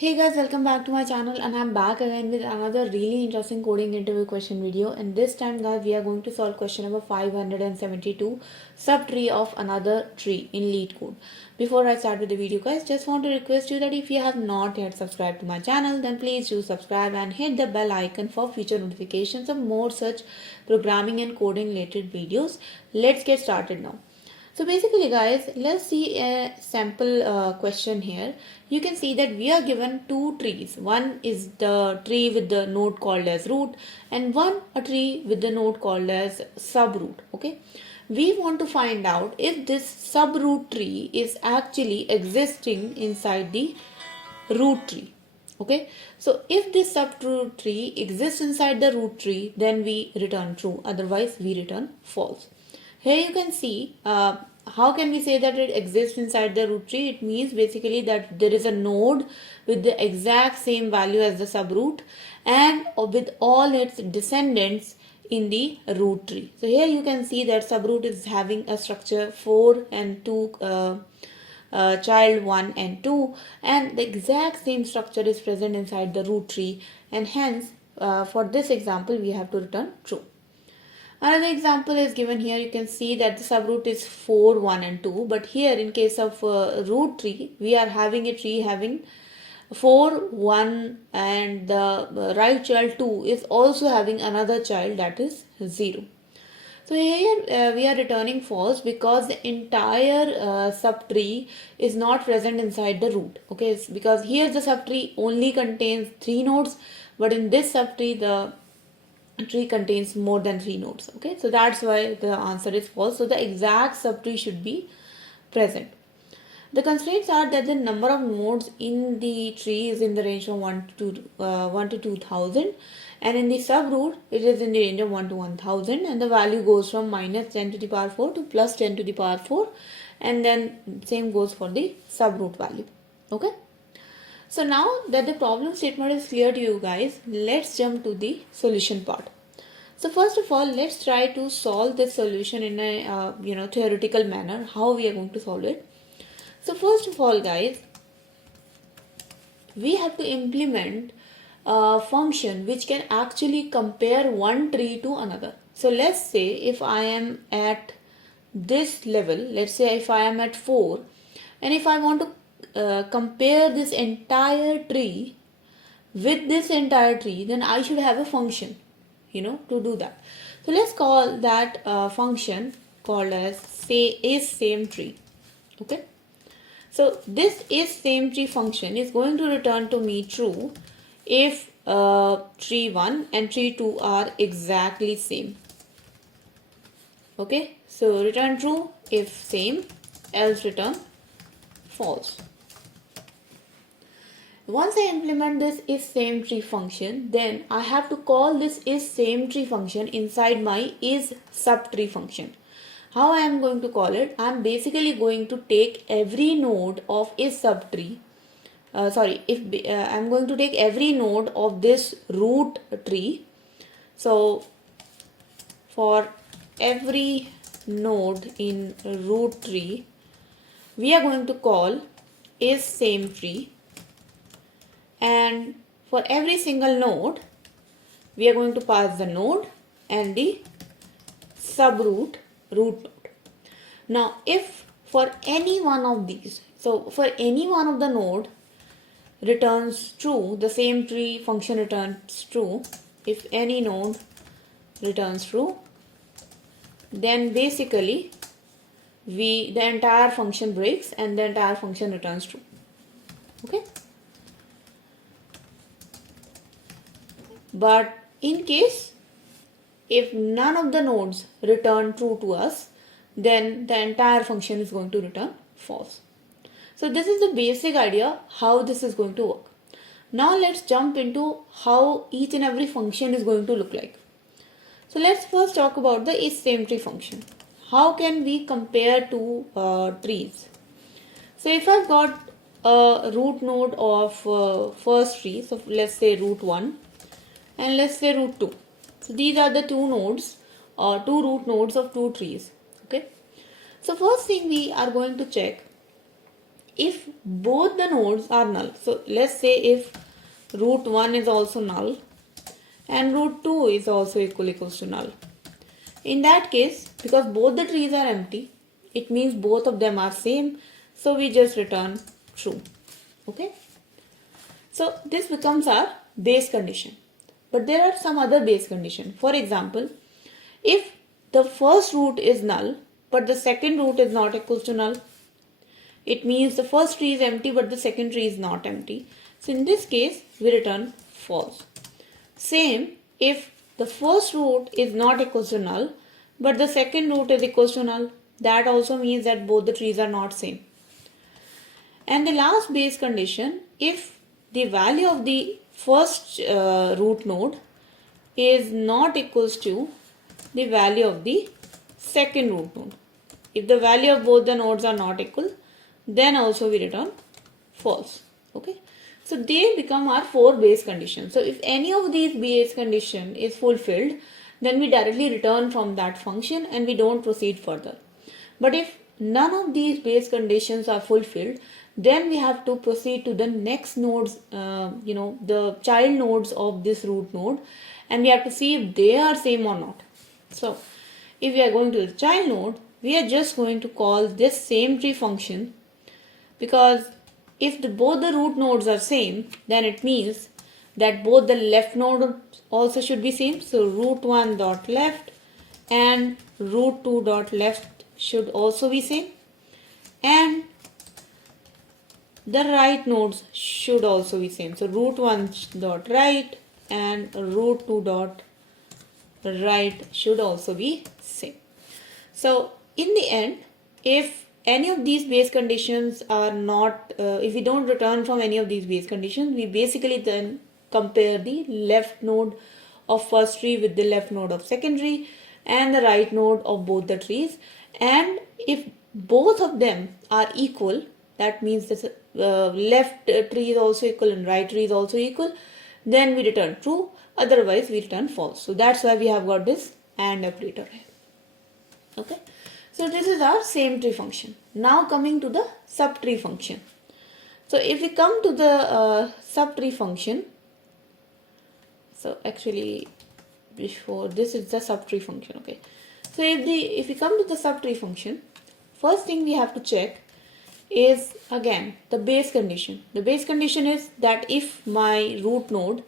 Hey guys, welcome back to my channel and I'm back again with another really interesting coding interview question video, and this time guys we are going to solve question number 572, Subtree of Another Tree in Leetcode. Before I start with the video guys, just want to request you that if you have not yet subscribed to my channel, then please do subscribe and hit the bell icon for future notifications of more such programming and coding related videos. Let's get started now. So basically guys, let's see a sample question here. You can see that we are given two trees. One is the tree with the node called as root, and one a tree with the node called as subroot. Okay. We want to find out if this subroot tree is actually existing inside the root tree. Okay. So if this subroot tree exists inside the root tree, then we return true. Otherwise we return false. Here you can see how can we say that it exists inside the root tree. It means basically that there is a node with the exact same value as the subroot and with all its descendants in the root tree. So here you can see that subroot is having a structure 4 and 2 child 1 and 2, and the exact same structure is present inside the root tree, and hence for this example we have to return true. Another example is given here. You can see that the subroot is 4, 1 and 2. But here in case of root tree, we are having a tree having 4, 1 and the right child 2 is also having another child that is 0. So here we are returning false because the entire subtree is not present inside the root. Okay, it's because here the subtree only contains 3 nodes, but in this subtree the tree contains more than 3 nodes. Okay, so that's why the answer is false. So the exact subtree should be present. The constraints are that the number of nodes in the tree is in the range of 1 to 2000, and in the subroot it is in the range of 1 to 1000, and the value goes from minus 10 to the power 4 to plus 10 to the power 4, and then same goes for the subroot value. Okay. So now that the problem statement is clear to you guys, let's jump to the solution part. So first of all, let's try to solve this solution in a theoretical manner. How we are going to solve it? So first of all, guys, we have to implement a function which can actually compare one tree to another. So let's say if I am at this level, let's say if I am at 4, and if I want to compare this entire tree with this entire tree, then I should have a function, to do that. So let's call that function called as is same tree. Okay. So this is same tree function is going to return to me true if tree 1 and tree 2 are exactly same. Okay. So return true if same, else return false. Once I implement this is same tree function, then I have to call this is same tree function inside my is subtree function. How I am going to call it? I am basically going to take every node of is subtree. I am going to take every node of this root tree. So for every node in root tree, we are going to call is same tree. And for every single node, we are going to pass the node and the subroot root node. Now, if for any one of these, so for any one of the node returns true, the same tree function returns true. If any node returns true, then basically the entire function breaks and the entire function returns true. Okay. But in case if none of the nodes return true to us, then the entire function is going to return false. So this is the basic idea how this is going to work. Now let's jump into how each and every function is going to look like. So let's first talk about the is same tree function. How can we compare two trees? So if I've got a root node of first tree, so let's say root 1, and let's say root 2. So these are the two nodes or two root nodes of two trees. Okay. So first thing we are going to check if both the nodes are null. So let's say if root 1 is also null and root 2 is also equals to null. In that case, because both the trees are empty, it means both of them are same. So we just return true. Okay. So this becomes our base condition. But there are some other base condition. For example, if the first root is null, but the second root is not equals to null, it means the first tree is empty, but the second tree is not empty. So in this case, we return false. Same, if the first root is not equals to null, but the second root is equals to null, that also means that both the trees are not same. And the last base condition, if the value of the first root node is not equals to the value of the second root node. If the value of both the nodes are not equal, then also we return false. Okay. So they become our 4 base conditions. So if any of these base condition is fulfilled, then we directly return from that function and we don't proceed further. But if none of these base conditions are fulfilled, then we have to proceed to the next nodes, the child nodes of this root node, and we have to see if they are same or not. So if we are going to the child node, we are just going to call this same tree function, because if both the root nodes are same, then it means that both the left node also should be same. So root 1 dot left and root 2 dot left should also be same, and the right nodes should also be same. So root 1 dot right and root 2 dot right should also be same. So in the end, if any of these base conditions are not, if we don't return from any of these base conditions, we basically then compare the left node of first tree with the left node of second tree and the right node of both the trees. And if both of them are equal, that means the left tree is also equal and right tree is also equal, then we return true, otherwise we return false. So that's why we have got this AND operator here. Okay. So this is our same tree function. Now coming to the subtree function. So if we come to the subtree function, so actually before this is the subtree function. Okay. So if we come to the subtree function, first thing we have to check is again the base condition. The base condition is that if my root node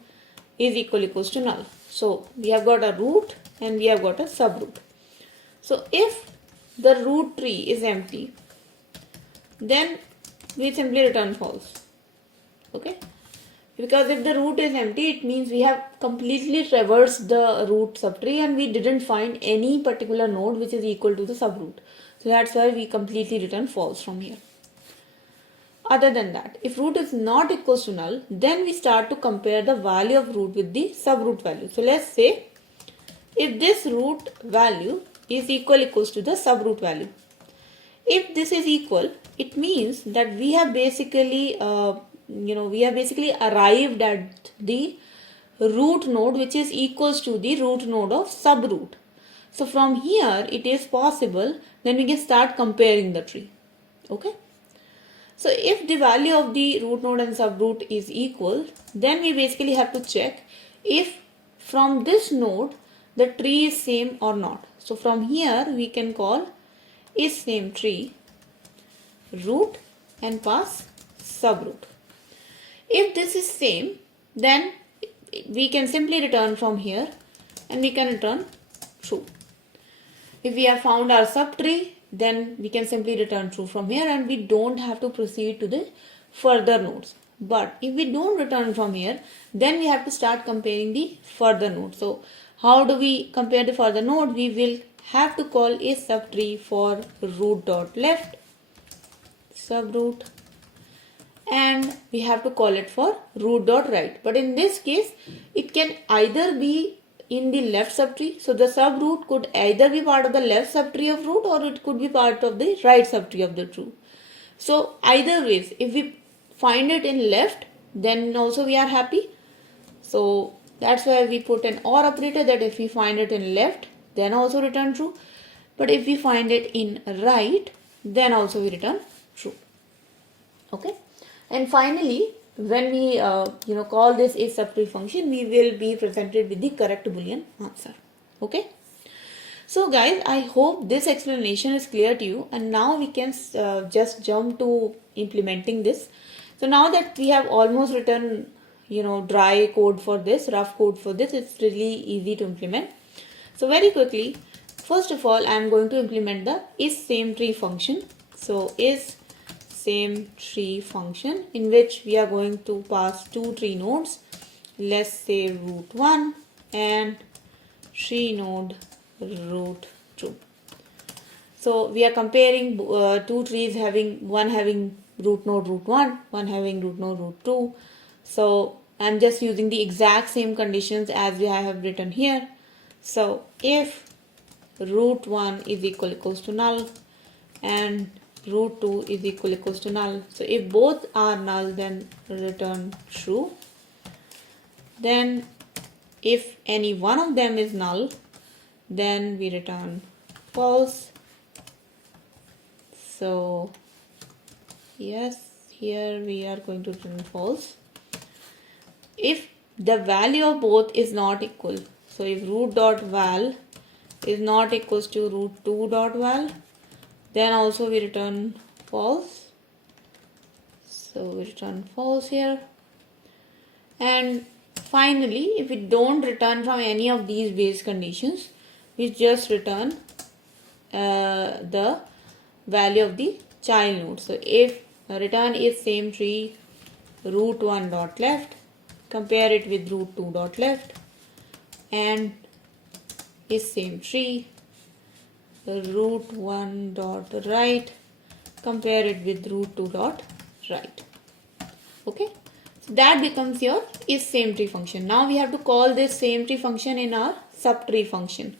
is equals to null. So we have got a root and we have got a subroot. So if the root tree is empty, then we simply return false. Okay. Because if the root is empty, it means we have completely traversed the root subtree and we didn't find any particular node which is equal to the subroot. So that's why we completely return false from here. Other than that, if root is not equals to null, then we start to compare the value of root with the subroot value. So let's say if this root value is equals to the subroot value. If this is equal, it means that we have basically arrived at the root node which is equals to the root node of subroot. So from here it is possible, then we can start comparing the tree. Okay. So if the value of the root node and subroot is equal, then we basically have to check if from this node the tree is same or not. So from here we can call is same tree root and pass subroot. If this is same, then we can simply return from here and we can return true. If we have found our subtree, then we can simply return true from here and we don't have to proceed to the further nodes. But if we don't return from here, then we have to start comparing the further nodes. So how do we compare the further node? We will have to call a subtree for root dot left, subroot, and we have to call it for root dot right. But in this case, it can either be in the left subtree. So the subroot could either be part of the left subtree of root or it could be part of the right subtree of the root. So either ways, if we find it in left, then also we are happy. So that's why we put an OR operator, that if we find it in left, then also return true. But if we find it in right, then also we return true. Okay, and finally when we call this is subtree function, we will be presented with the correct boolean answer. Okay, so guys, I hope this explanation is clear to you, and now we can just jump to implementing this. So now that we have almost written dry code for this, rough code for this, it's really easy to implement. So very quickly, first of all, I am going to implement the is same tree function. So is same tree function, in which we are going to pass two tree nodes. Let's say root 1 and tree node root 2. So we are comparing two trees, having one having root node root 1, one having root node root 2. So I'm just using the exact same conditions as we have written here. So if root 1 is equals to null and root 2 is equals to null, so if both are null, then return true. Then if any one of them is null, then we return false. So yes, here we are going to return false. If the value of both is not equal, so if root dot val is not equals to root 2 dot val, then also we return false. So we return false here. And finally, if we don't return from any of these base conditions, we just return the value of the child node. So if return is same tree root 1 dot left, compare it with root 2 dot left, and is same tree root 1 dot right, compare it with root 2 dot right. Okay, so that becomes your is same tree function. Now we have to call this same tree function in our subtree function.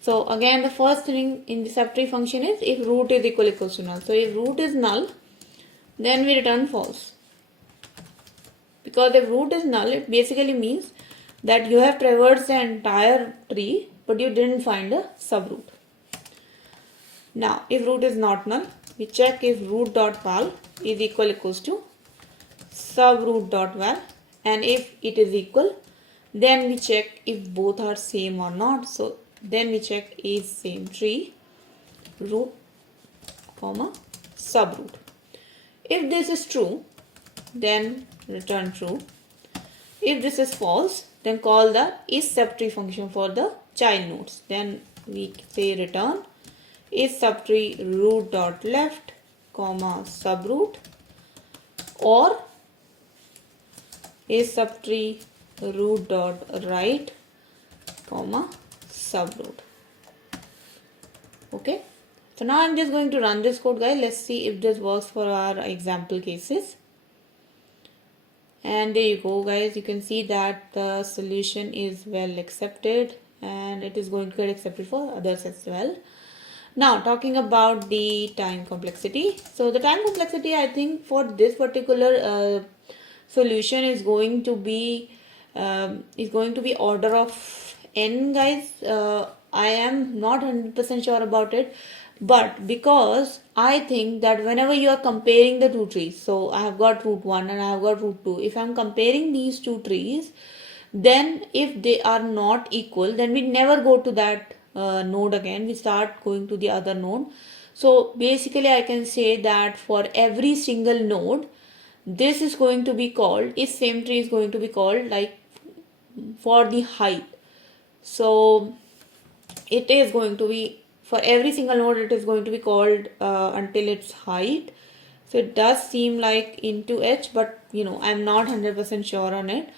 So again, the first thing in the subtree function is if root is equals to null. So if root is null, then we return false. Because if root is null, it basically means that you have traversed the entire tree, but you didn't find a subroot. Now, if root is not null, we check if root dot val is equals to subroot dot val, and if it is equal, then we check if both are same or not. So then we check is same tree root comma subroot. If this is true, then return true. If this is false, then call the is subtree function for the child nodes. Then we say return is subtree root dot left comma subroot, or is subtree root dot right comma subroot. Okay, so now I'm just going to run this code, guys. Let's see if this works for our example cases. And there you go, guys. You can see that the solution is well accepted, and it is going to get accepted for others as well. Now talking about the time complexity. So the time complexity, I think for this particular solution is going to be order of n, guys. I am not 100% sure about it, but because I think that whenever you are comparing the two trees, so I have got root 1 and I have got root 2, if I am comparing these two trees, then if they are not equal, then we never go to that node again, we start going to the other node. So basically I can say that for every single node, this is going to be called, is same tree is going to be called like for the height. So it is going to be for every single node, it is going to be called until its height. So it does seem like into h, but I'm not 100% sure on it,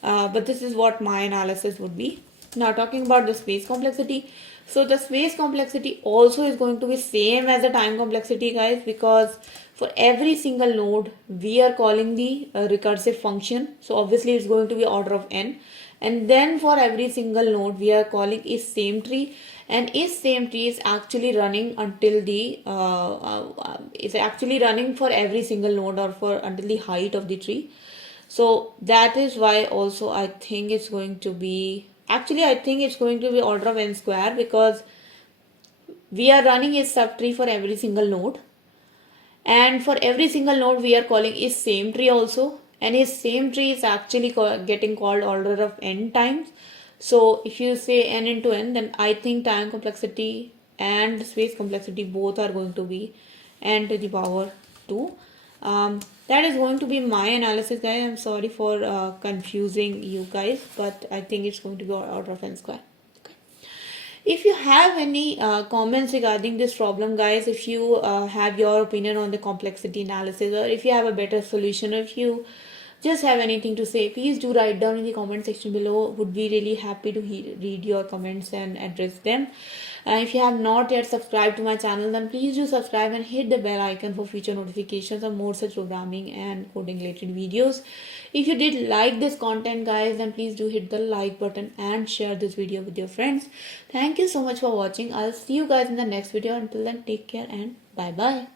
but this is what my analysis would be. Now talking about the space complexity, so the space complexity also is going to be same as the time complexity, guys, because for every single node we are calling the recursive function. So obviously it's going to be order of n, and then for every single node we are calling is same tree, and is same tree is actually running until the is actually running for every single node or for until the height of the tree. So that is why also I think it's going to be, actually I think it's going to be order of n square, because we are running a subtree for every single node, and for every single node we are calling is same tree also, and is same tree is actually getting called order of n times. So if you say n into n, then I think time complexity and space complexity both are going to be n to the power 2. That is going to be my analysis, guys. I'm sorry for confusing you guys, but I think it's going to be order of n square. If you have any comments regarding this problem, guys, if you have your opinion on the complexity analysis, or if you have a better solution, or if you just have anything to say, please do write down in the comment section below. Would be really happy to read your comments and address them. If you have not yet subscribed to my channel, then please do subscribe and hit the bell icon for future notifications of more such programming and coding related videos. If you did like this content, guys, then please do hit the like button and share this video with your friends. Thank you so much for watching. I'll see you guys in the next video. Until then, take care and bye bye.